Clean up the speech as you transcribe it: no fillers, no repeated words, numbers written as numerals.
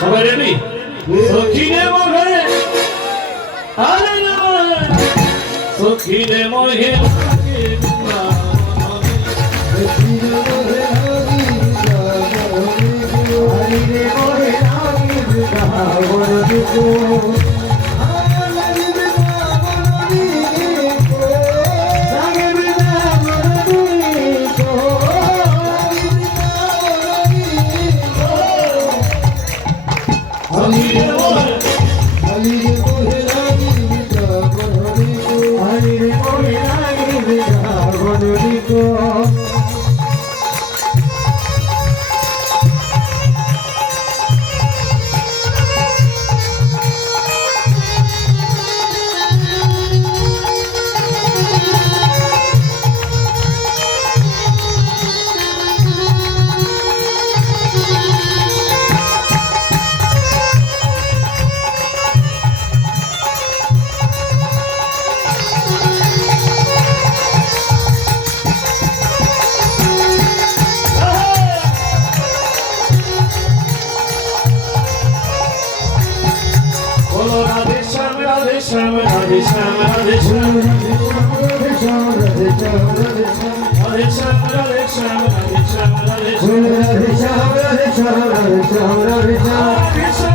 সবাই রেডি সখিনে মোহে আরে সখিনে মোহে Radhe Shyam, Radhe Shyam, Radhe Shyam, Radhe Shyam, Radhe Shyam, Radhe Shyam, Radhe Shyam, Radhe Shyam, Radhe Shyam, Radhe Shyam, Radhe Shyam, Radhe Shyam, Radhe Shyam, Radhe Shyam, Radhe Shyam.